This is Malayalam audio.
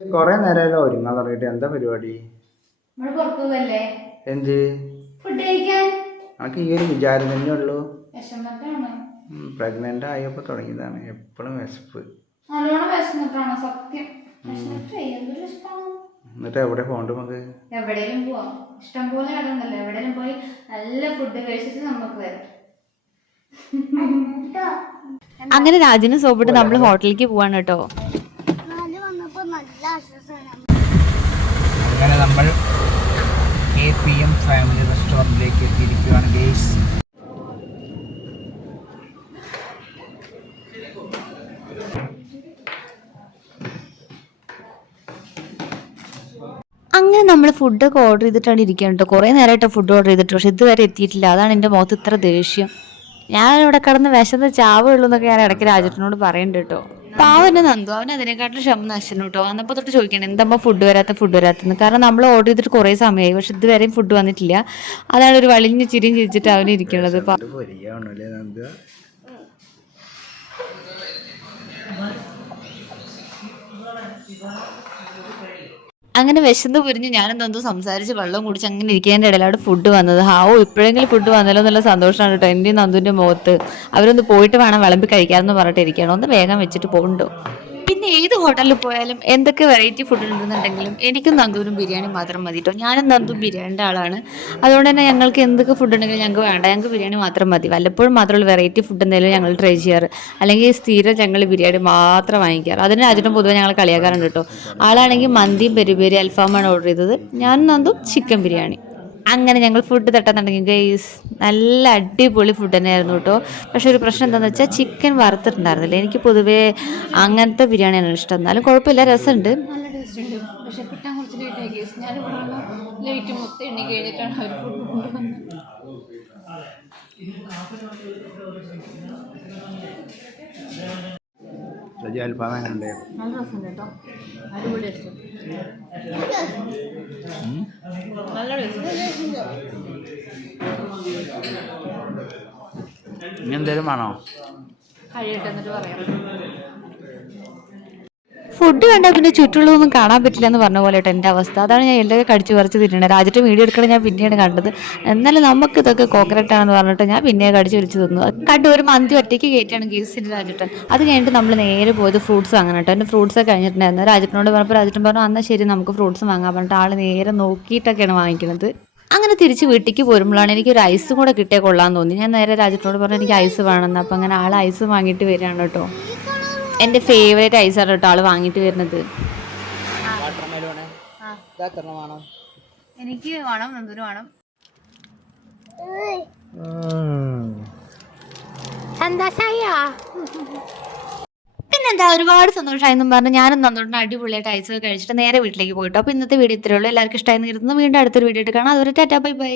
കൊറേ നേരമല്ലോ ഒരുങ്ങാൻ തുടങ്ങിട്ട് എന്താ പരിപാടി? എന്ത്? നമുക്ക് ഈ ഒരു വിചാരം തന്നെ ഉള്ളൂ. പ്രഗ്നന്റ് ആയപ്പോ തുടങ്ങിയതാണ്. എപ്പോഴും വിശപ്പ്. എന്നിട്ട് എവിടെ പോകണ്ട നമുക്ക്? എവിടെയും പോവാം. ഇഷ്ടം പോലെ ഇടണ്ടല്ലോ എവിടെയും പോയി നല്ല ഫുഡ് കഴിച്ചിട്ട് നമുക്ക് വരാം. അങ്ങനെ രാജനും സോപ്പിട്ട് നമ്മൾ ഹോട്ടലിലേക്ക് പോവാണ് കേട്ടോ അങ്ങനെ നമ്മൾ കെ പി എം ഫാമിലി റെസ്റ്റോറന്റിലേക്ക് എത്തിയിരിക്കുകയാണ് ഗേസ്. അങ്ങനെ നമ്മൾ ഫുഡൊക്കെ ഓർഡർ ചെയ്തിട്ടാണ് ഇരിക്കുന്നത് കേട്ടോ കുറേ നേരമായിട്ട് ഫുഡ് ഓർഡർ ചെയ്തിട്ട് പക്ഷെ ഇതുവരെ എത്തിയിട്ടില്ല. അതാണ് എന്റെ മുഖത്ത് ഇത്ര ദേഷ്യം. ഞാൻ ഇവിടെ കിടന്ന് വിശന്ന് ചാവുള്ളൂ എന്നൊക്കെ ഞാൻ ഇടയ്ക്ക് രാജേട്ടനോട് പറയുന്നുണ്ട് കേട്ടോ പാവന്റെ നന്ദു. അവൻ അതിനെക്കാട്ടിലും ക്ഷമ നശിച്ചു കേട്ടോ വന്നപ്പോൾ തൊട്ട് ചോദിക്കണം എന്തമ്മ ഫുഡ് വരാത്ത ഫുഡ് വരാത്തെന്ന്? കാരണം നമ്മൾ ഓർഡർ ചെയ്തിട്ട് കുറേ സമയമായി പക്ഷെ ഇതുവരെയും ഫുഡ് വന്നിട്ടില്ല. അതാണ് ഒരു വളിഞ്ഞ് ചിരിയും ചിരിച്ചിട്ട് അവൻ ഇരിക്കുന്നത് അങ്ങനെ വിശന്ന് പുരിഞ്ഞ് ഞാനും എന്തോ സംസാരിച്ച് വെള്ളം കുടിച്ച് അങ്ങനെ ഇരിക്കുന്നതിന്റെ ഇടയിലാണ് ഫുഡ് വന്നത്. ഹാവോ ഇപ്പോഴെങ്കിലും ഫുഡ് വന്നല്ലോ എന്നുള്ള സന്തോഷമാണ് കേട്ടോ. എന്റെയും നന്ദുവിന്റെ മുഖത്ത്. അവരൊന്ന് പോയിട്ട് വേണം വിളമ്പി കഴിക്കാമെന്ന് പറഞ്ഞിട്ട് ഇരിക്കണം ഒന്ന് വേഗം വെച്ചിട്ട് പോകുന്നുണ്ടോ പിന്നെ ഏത് ഹോട്ടലിൽ പോയാലും എന്തൊക്കെ വെറൈറ്റി ഫുഡ് ഉണ്ടെന്നുണ്ടെങ്കിലും എനിക്ക് നന്ദുവിനും ബിരിയാണി മാത്രം മതി കേട്ടോ ഞാനും നന്ദു ബിരിയാണിന്റെ ആളാണ്. അതുകൊണ്ട് തന്നെ ഞങ്ങൾക്ക് എന്തൊക്കെ ഫുഡ് ഉണ്ടെങ്കിലും ഞങ്ങൾക്ക് വേണ്ട. ഞങ്ങൾക്ക് ബിരിയാണി മാത്രം മതി. വല്ലപ്പോഴും മാത്രമുള്ള വെറൈറ്റി ഫുഡ് എന്തെങ്കിലും ഞങ്ങൾ ട്രൈ ചെയ്യാറ്. അല്ലെങ്കിൽ സ്ഥിരം ഞങ്ങൾ ബിരിയാണി മാത്രം വാങ്ങിക്കാറ്. അതിന് അതിനും പൊതുവെ ഞങ്ങൾ കളിയാക്കാറുണ്ട് കേട്ടോ ആളാണെങ്കിൽ മന്തിയും പെരുപേരി പെരി അൽഫാമാണ് ഓർഡർ ചെയ്തത്. ഞാനും നന്ദും ചിക്കൻ ബിരിയാണി. അങ്ങനെ ഞങ്ങൾ ഫുഡ് തട്ടാന്നുണ്ടെങ്കിൽ ഗൈസ് നല്ല അടിപൊളി ഫുഡ് തന്നെയായിരുന്നു കേട്ടോ. പക്ഷേ ഒരു പ്രശ്നം എന്താണെന്ന് വെച്ചാൽ ചിക്കൻ വറുത്തിട്ടുണ്ടായിരുന്നില്ല. എനിക്ക് പൊതുവേ അങ്ങനത്തെ ബിരിയാണിയാണ് ഇഷ്ടം. എന്നാലും കുഴപ്പമില്ല രസമുണ്ട്. നല്ല ടേസ്റ്റ് ഉണ്ട്. പക്ഷെ കിട്ടാൻ കുറച്ച് ലേറ്റ് ആയി കേസ് ഞാൻ ലേറ്റ് മൊത്തം എണ്ണി കഴിഞ്ഞിട്ടാണ് അവർ ഫുഡ് കൊണ്ടുവന്നത്. സജി അൽഫാം എങ്ങനെ ഉണ്ട് നല്ല കേട്ടോ. അടിപൊളി നല്ല ഇനി എന്തേലും വേണോ? കഴിയട്ടെ എന്നിട്ട് പറയാം. ഫുഡ് കണ്ടാൽ പിന്നെ ചുറ്റുള്ളതൊന്നും കാണാൻ പറ്റില്ല എന്ന് പറഞ്ഞ പോലെ കേട്ടോ എന്റെ അവസ്ഥ. അതാണ് ഞാൻ എല്ലാം കടിച്ചു പറിച്ച് തിന്നേണ്ടത് രാജ്യത്തെ വീഡിയോ എടുക്കണം ഞാൻ പിന്നെയാണ് കണ്ടത്. എന്നാലും നമുക്ക് ഇതൊക്കെ കോക്കനട്ട് ആണെന്ന് പറഞ്ഞിട്ട് ഞാൻ പിന്നെ കടിച്ചു പിടിച്ച് തിന്നു. കണ്ടു ഒരു മന്തി ഒറ്റയ്ക്ക് കയറ്റിയാണ് ഗീസിന്റെ രാജ്യത്ത് അത് കഴിഞ്ഞിട്ട് നമ്മൾ നേരെ പോയത് ഫ്രൂട്ട്സ് വാങ്ങണം കേട്ടോ എന്റെ ഫ്രൂട്ട്സ് ഒക്കെ കഴിഞ്ഞിട്ടുണ്ടായിരുന്നു. രാജ്യത്തിനോട് പറഞ്ഞപ്പോൾ രാജ്യത്തിന് പറഞ്ഞു എന്നാൽ ശരി നമുക്ക് ഫ്രൂട്ട്സ് വാങ്ങാൻ പറഞ്ഞിട്ട് ആൾ നേരെ നോക്കിയിട്ടൊക്കെയാണ് വാങ്ങിക്കുന്നത്. അങ്ങനെ തിരിച്ച് വീട്ടിലേക്ക് പോരുമ്പോഴാണ് എനിക്ക് ഒരു ഐസും കൂടെ കിട്ടിയാൽ കൊള്ളാൻ തോന്നി. ഞാൻ നേരെ രാജ്യത്തോട് പറഞ്ഞു എനിക്ക് ഐസ് വേണമെന്ന് അപ്പം അങ്ങനെ ആൾ ഐസ് വാങ്ങിയിട്ട് വരികയാണ് കേട്ടോ എന്റെ ഫേവറേറ്റ് ഐസാണ് കേട്ടോ ആൾ വാങ്ങിട്ട് വരുന്നത്. എനിക്ക് വേണം നന്ദൂര് വേണം. പിന്നെന്താ ഒരുപാട് സന്തോഷമായെന്നും പറഞ്ഞ് ഞാനും നന്നോട്ടിന് അടിപൊളിയായിട്ട് ഐസ് കഴിച്ചിട്ട് നേരെ വീട്ടിലേക്ക് പോയിട്ടോ. അപ്പോൾ ഇന്നത്തെ വീഡിയോ ഇത്രേ ഉള്ളൂ. എല്ലാവർക്കും ഇഷ്ടമായിരുന്നു വീണ്ടും അടുത്തൊരു വീഡിയോ ആയിട്ട് കാണാം. അതുവരെ ടാറ്റാ ബൈ ബൈ.